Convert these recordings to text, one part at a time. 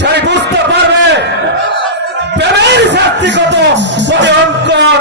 সেই বুঝতে পারবে প্রেমের শাস্তি কত ভয়ঙ্কর।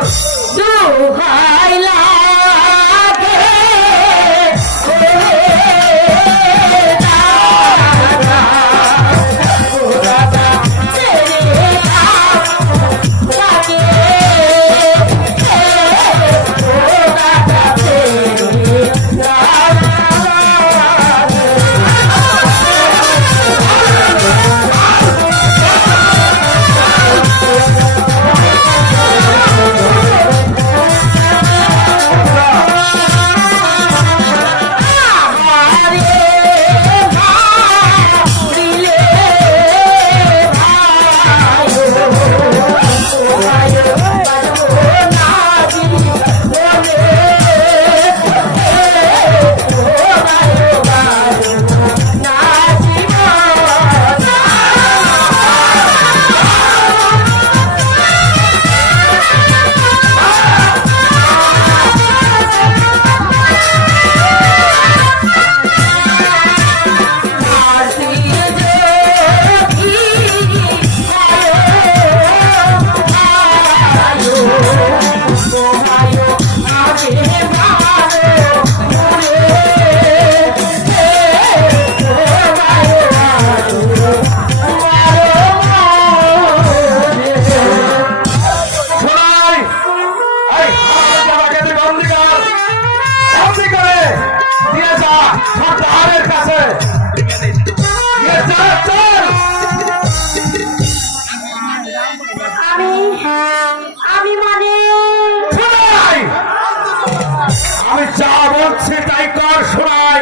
আমি যা বলছি তাই কর শোনাই।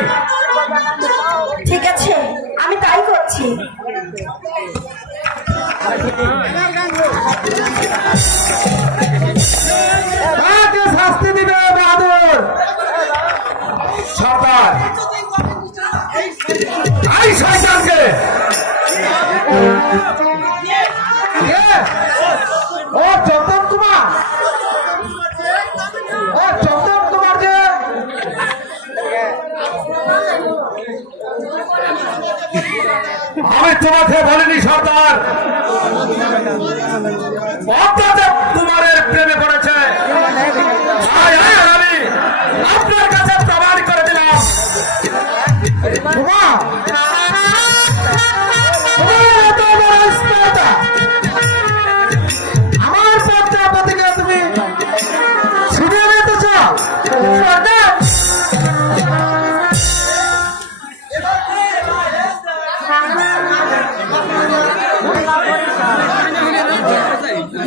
ঠিক আছে, আমি তাই করছি। শাস্তি দিবে বাহাদুর সরকার। এই শয়তানকে ও চন্দন কুমার, ও চন্দন কুমার যে আমি তোমাকে বলিনি সর্দার কুমারের প্রেমে পড়েছে। আমি আপনার কাছে প্রমাণ করে দিলাম। আমার পত্রাপতিকে তুমি ছিনিয়ে নিতে চাও সর্দার?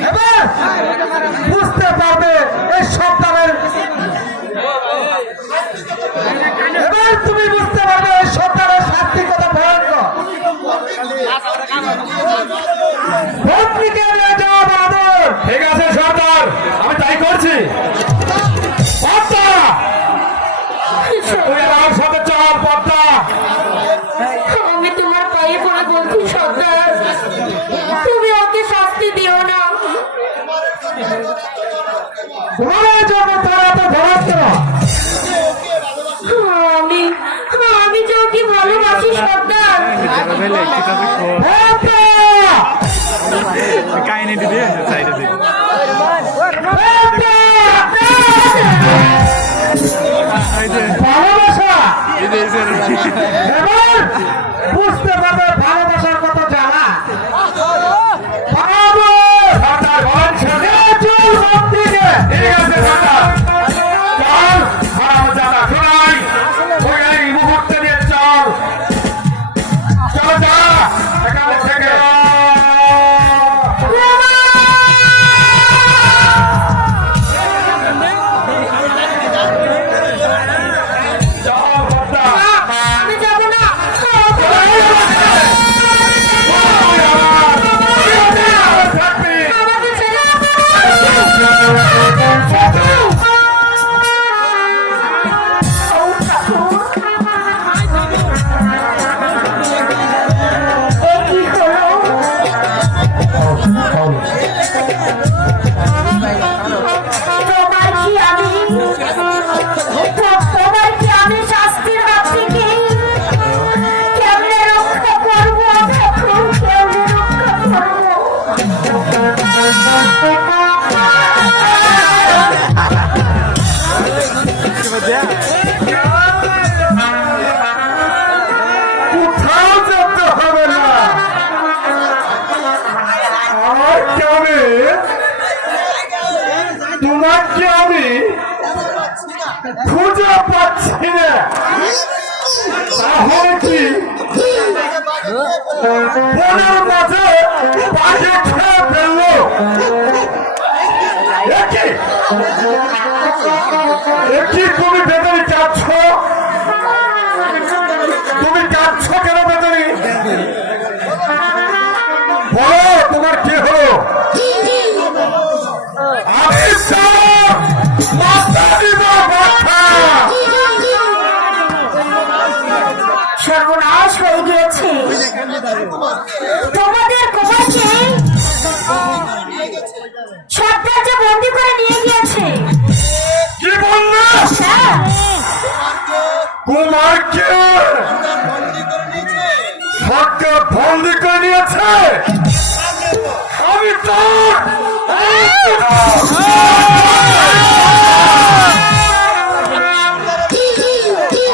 এবার বুঝতে পারবে এই সন্তানের, এবার তুমি বুঝতে পারবে এই সন্তানের শাস্তি কত ভয়ঙ্কর। ভগ্নীকে নিয়ে যাওয়া বাহাদুর। ঠিক আছে সর্দার, আমি তাই করছি। পদ্মা, তুই আমার সাথে চল। পদ্মা, আমি তোমার পায়ে পড়ে বলছি সর্দার, তুমি ওকে শাস্তি দিও না। তোমার জন্য তারা তো ধরাচ্ছ না। আমি যে ওকে ভালোবাসি সর্দার। কাহিনী দিদি সাইডে দিদি ভালোবাসা এবার বুঝতে পারবে ভালোবাসার কত জ্বালা। মুহূর্তে নিয়ে চল, চল যা। পাচ্ছি না, তাহলে কি বনের মাঝে পাখি খেয়ে ফেললো? একই তুমি বেতনি চাচ্ছ? তুমি কাঁদছ কেন বেতনি? বলো তোমার কি হলো? আমি সব মাথা দিব মাথা। সর্বনাশ হয়ে গিয়েছে। তোমাদের কুমারকে সর্দার যে বন্দি করে নিয়ে গিয়েছে। কি বললে? হ্যাঁ, কুমারকে সরকার বন্দি করে নিয়েছে? আমি তো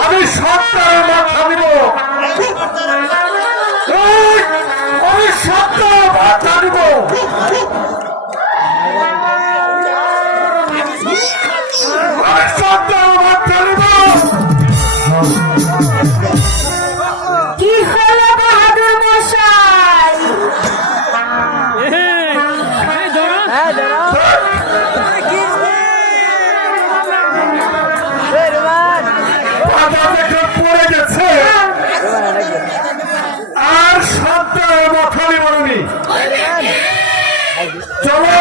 আমি সরকারের মাথা দিব। আমি সরকারের মাথা দিব। আমি সরকারের মাথা দিব। কি হলো বাহাদুর মশাই? বাবা দেখে পড়ে গেছে আর সরকারের মাথা দিব আমি। চলো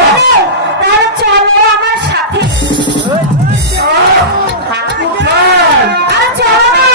তাহলে চলো আমার সাথে। কোথায়? আর চলো না।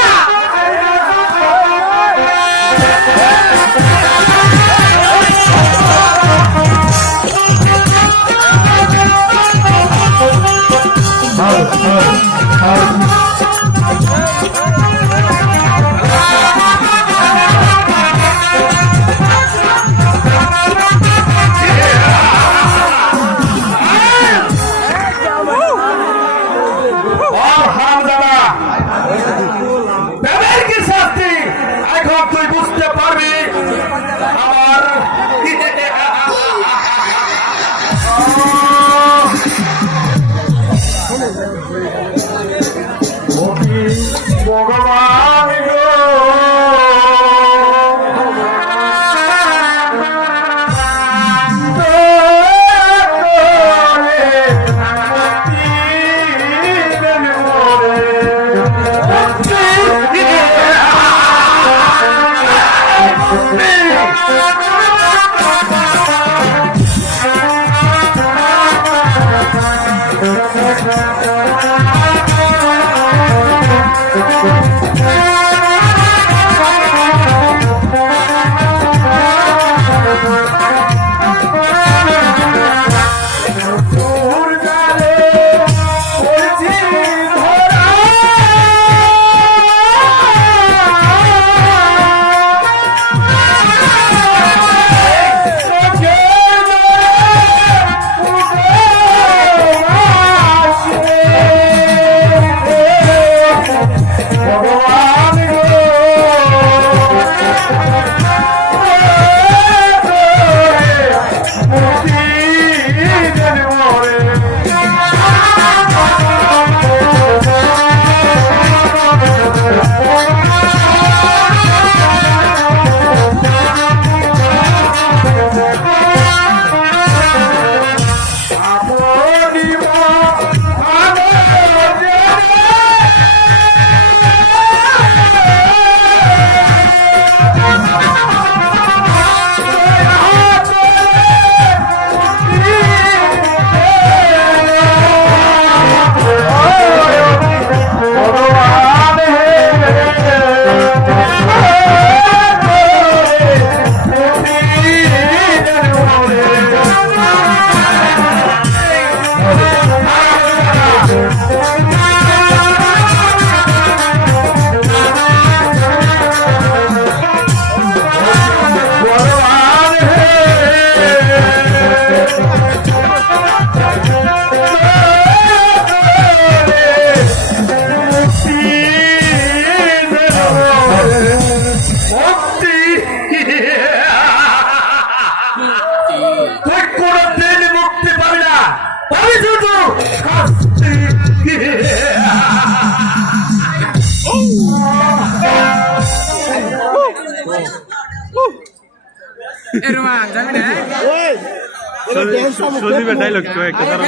সজীবের ডাইলগ তো একটা তারা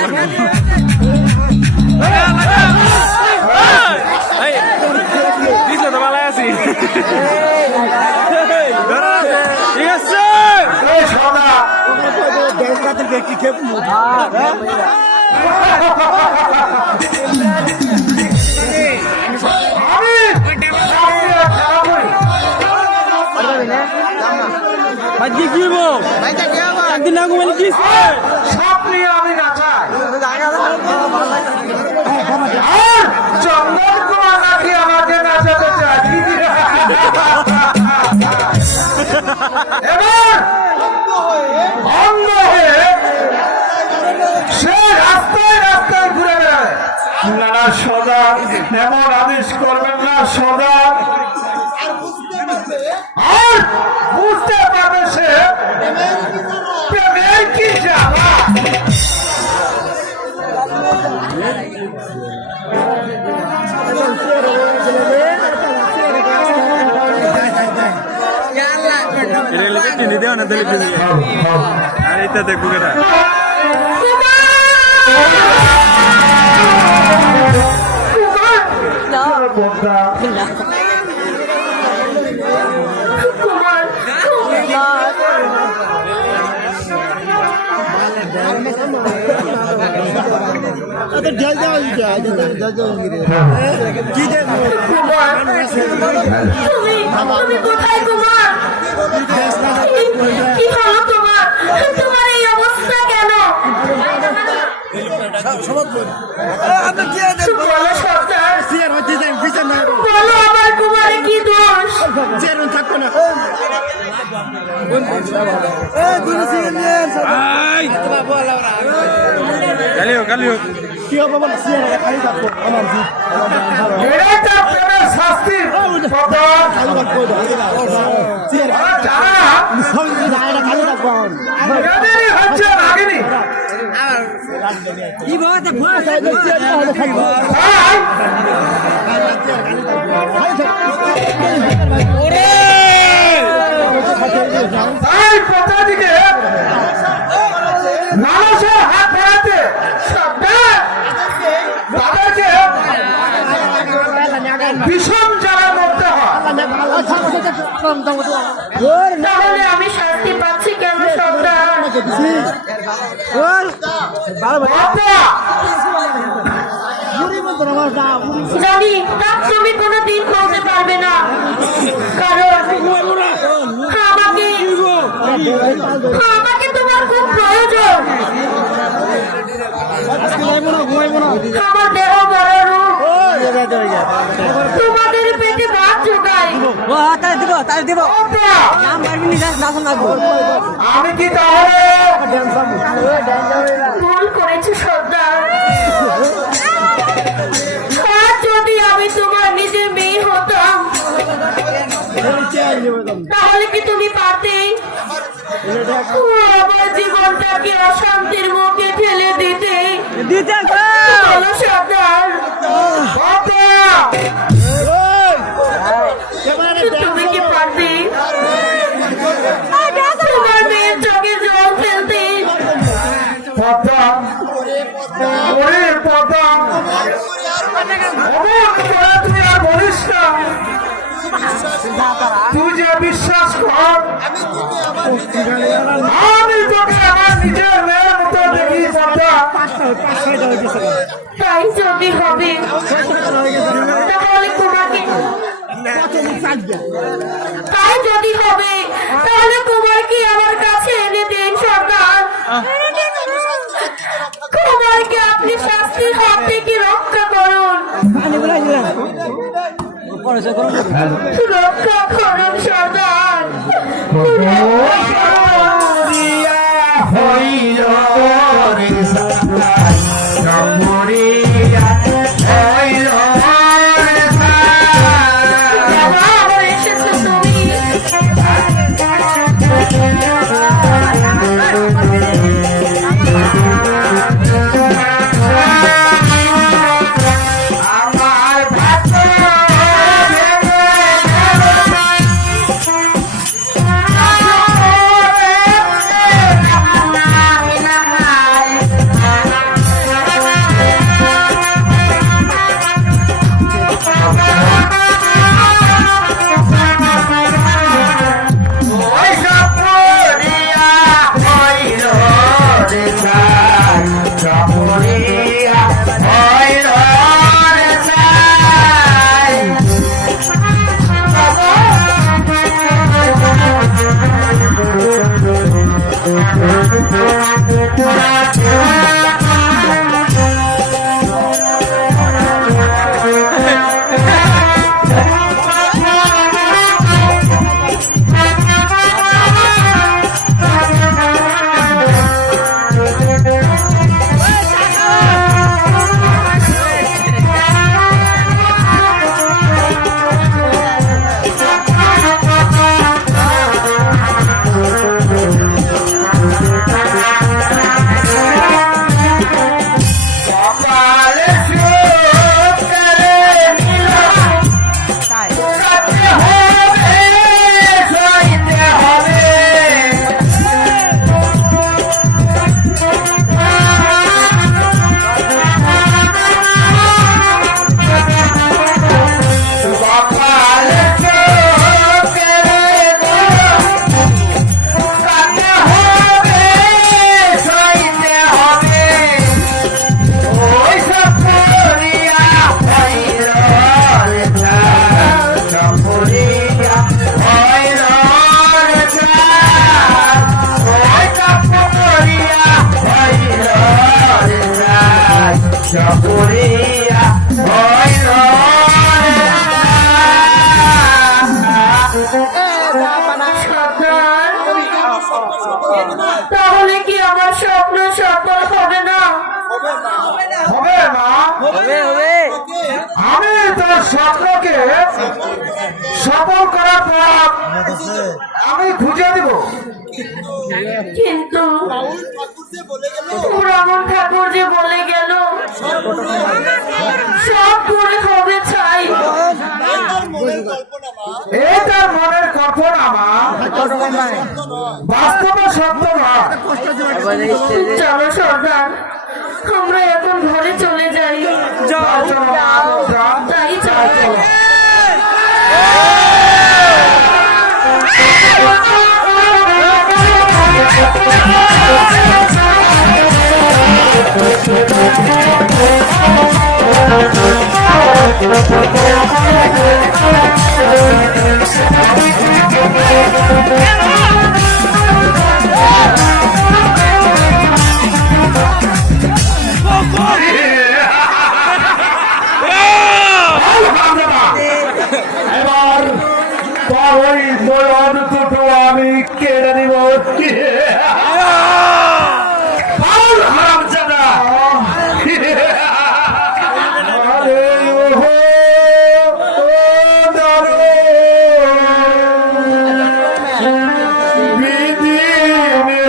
দিছো তো ভালো আছি ঠিক আছে এই সোনা আমি আজকে কি হবো একদিন না ঘুমালে কি সব নিয়ে আমি নাচাই আর চন্দন কুমার নাকি আমাকে নাচাতে চায় এবার অন্ধ হয়ে সে রাস্তায় রাস্তায় ঘুরে বেড়ায় না না সদা এমন আদেশ করবেন না সদা আর বুঝতে পারবে সে প্রেমের কি জ্বালা চিনি দেওয়া না দিলে চিনি আর এটা দেখবো কেটা তুমি কোথায় কুমার? কি হলো তোমার? তোমার এই অবস্থা কেন? বলো সর্দার, বলো আমার কুমারের কি দোষ? কালিও এটাই তার প্রেমের শাস্তি এদেরই হচ্ছে রাগিনী তাই কথা দিকে মানুষের হাত ধরাতে তাদেরকে ভীষণ জ্বালার মধ্যে হয় তাহলে আমি শাস্তি পাচ্ছি কেন সর্দার? জানি তা তুমি কোনোদিন বলতে পারবে না, কারণ আমাকে তোমার খুব প্রয়োজন। আমার দেহ বড় রূপ তোমাদের পেটে ভাত জোগায়। আমি কি তাহলে ভুল করেছি সর্দার। আর যদি আমি তোমার নিজের মেয়ে হতাম তাহলে কি তুমি পারতে আমার জীবনটাকে অশান্তির মুখে ঠেলে দিতে? বলো সর্দার, তুমি কি পারতে তোমার মেয়ের চোখে জল ফেলতে? পদ্মা ওরে পদ্মা অমন করে তুই আর বলিস না, তুই যে বিশ্বাস কর আমি তোকে আমার নিজের মেয়ের মতো দেখি পদ্মা। তাই যদি হবে তাহলে তোমাকে তাই যদি হবে তাহলে কুমারকে আমার কাছে এনে দিন সরকার। কুমারকে আপনি শাস্তির হাত থেকে রক্ষা করুন, রক্ষা করুন সরকার। আবার এসেছো তুমি। তাহলে কি আমার স্বপ্ন সফল হবে না? হবে না? আমি তোর স্বপ্নকে সফল করার পর আমি খুঁজে দিব। কিন্তু ব্রাহ্মণ ঠাকুর যে বলে গেল সব করে হবে ছাই। এটার মনের কল্পনা মা, বাস্তবে সত্য নয়। চলো সর্দার, আমরা এখন ঘরে চলে যাই। চলো মা, যাও। তাই চলো। এবার তোর ওই বয়ন দুটো আমি কেড়ে নিব। হারামজাদা! আরে ওহো, ও দারুণ! বিদিনে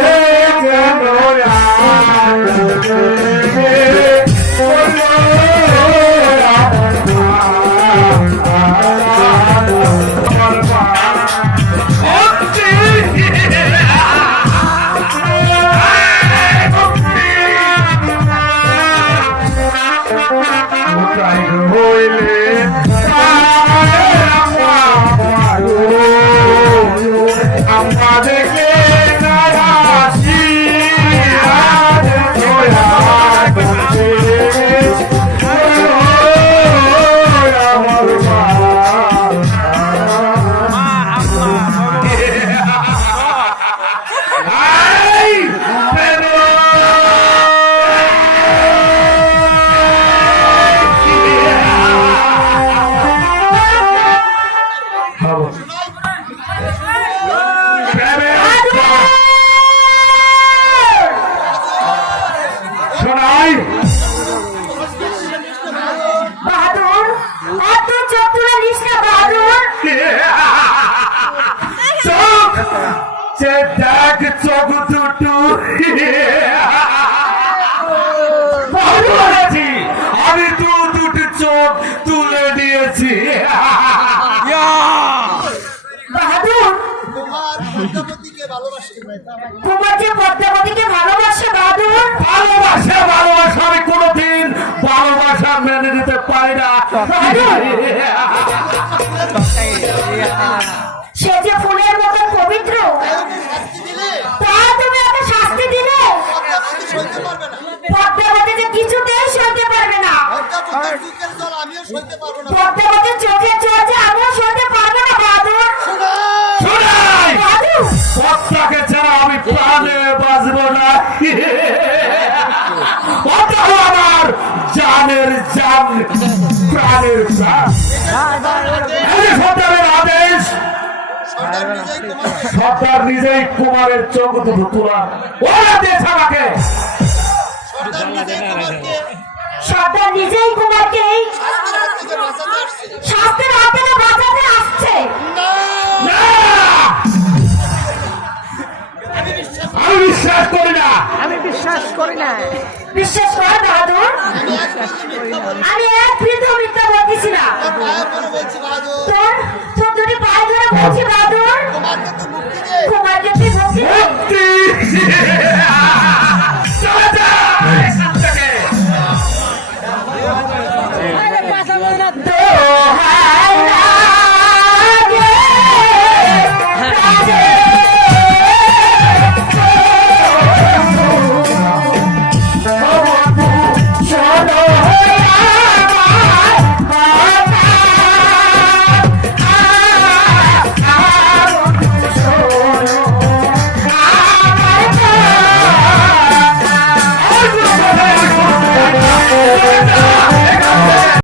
কেন শোনাই বাহাদুর, আর তুই চোখ তুলে নিস না বাহাদুর। চোখ সে দেখ চোখ দুটো বলেছি আমি তো দুটো চোখ তুলে দিয়েছি। বাহাদুর, তোমার যে পদ্মাবতীকে ভালোবাসে বাহাদুর। ভালোবাসা ভালোবাসা আমি কোনোদিন ভালোবাসা মেনে নিতে পারি না। সে যে ফুলের মতো পবিত্র, তা তুমি ওকে শাস্তি দিলে পদ্মাবতী যে কিছুতেই সইতে পারবে না। পদ্মাবতীর চোখে জল যে আমিও সইতে পারবো না বাহাদুর। শোনাই বাহাদুর, পদ্মাকে ছাড়া আমি প্রাণ মরলে বাঁচবো না অত আমার জানের জান প্রাণের প্রাণ এই সর্দারের আদেশ সর্দার নিজেই কুমারের চোখ দুটো তোলা ওরা দিয়েছে আমাকে সর্দার নিজেই কুমারকে শাস্তির হাত থেকে বাঁচাতে আসছে। না! আমি বিশ্বাস করি না বিশ্বাস কর বাহাদুর, আমি এক বৃদ্ধ মিথ্যা বলতেছি না। তোর তোর যদি পায়ে ধরে বলছি বাহাদুর, কুমারকে তুই মুক্তি দে। মুক্তি